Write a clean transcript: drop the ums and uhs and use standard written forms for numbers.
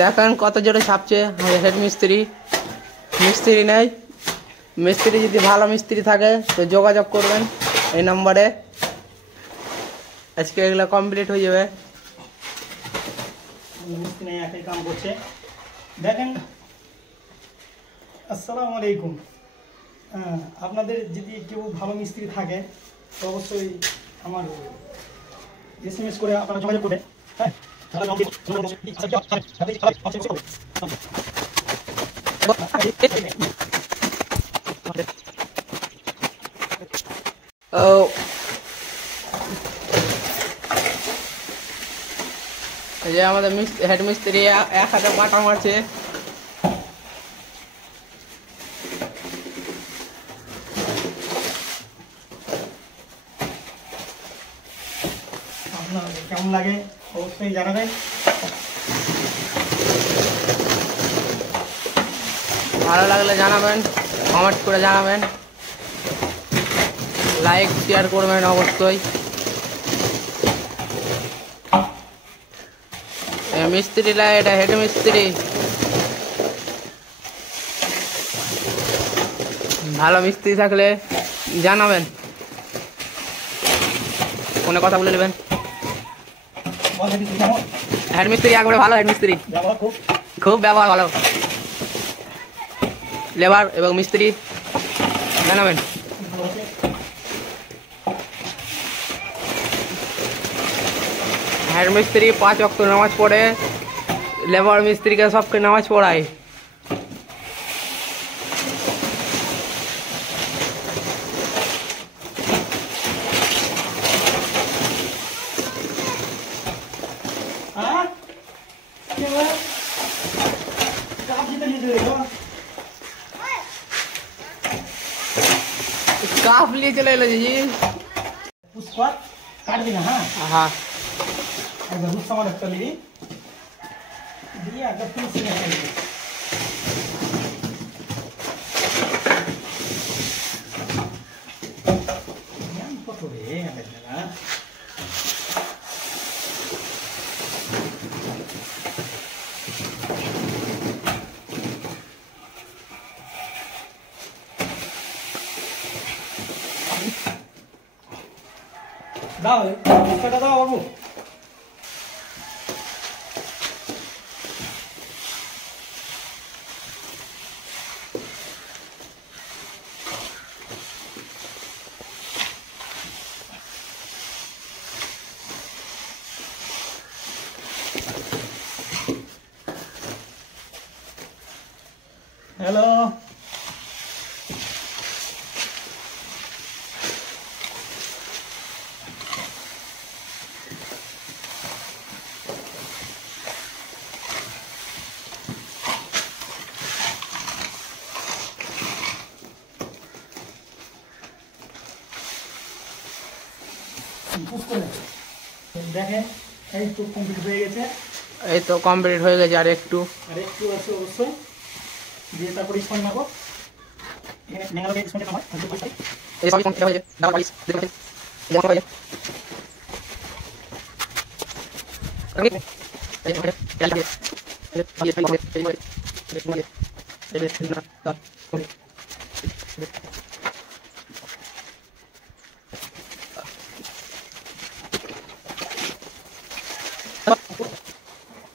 দেখেন কত জোরে ছাপছে হেড মিস্ত্রি। মিস্ত্রি নেই, মিস্ত্রি যদি ভালো মিস্ত্রি থাকে তো যোগাযোগ করবেন এই নম্বরে। আজকে এগুলো কমপ্লিট হয়ে যাবে। মিস্ত্রি নেই, একই কাম করছে। দেখেন, আসসালামু আলাইকুম। আপনাদের যদি কেউ ভালো মিস্ত্রি থাকে তো অবশ্যই আমার SMS করে আপনারা যোগাযোগ করবেন। হ্যাঁ, এই যে আমাদের হেড মিস্ত্রি এক হাতে পাটা মারছে। আপনার কেমন লাগে অবশ্যই জানাবেন। ভালো লাগলে জানাবেন, কমেন্ট করে জানাবেন, লাইক শেয়ার করবেন অবশ্যই। মিস্ত্রিরা এটা হেড মিস্ত্রি, ভালো মিস্ত্রি থাকলে জানাবেন, ফোনে কথা বলে নেবেন। হেড মিস্ত্রি একবারে ভালো, হেড মিস্ত্রি খুব ব্যবহার ভালো। লেবার এবং মিস্ত্রি জানাবেন। হেড মিস্ত্রি 5 ওয়াক্ত নামাজ পড়ে, লেবার মিস্ত্রিকে সবকে নামাজ পড়ায়। काफ लिए चले लो जी। उसको काट देना। हाँ हाँ, अगर उस सामान रख ली दिया अगर फिर से yang foto deh ada দাও, টাকা দাও বাবু। হ্যালো, দেখেন এই তো কমপ্লিট হয়ে গেছে। এই তো কমপ্লিট হয়ে গেছে, আর একটু আছে অবশ্যই দিয়ে তারপরে স্পঞ্জ মারবো। এখানে ন্যাংরা দিয়ে স্পঞ্জ মারবো। এই সবই কমপ্লিট হয়ে গেছে। ডাবল পালিশ দেখুন এই দেখুন হয়ে গেছে। এই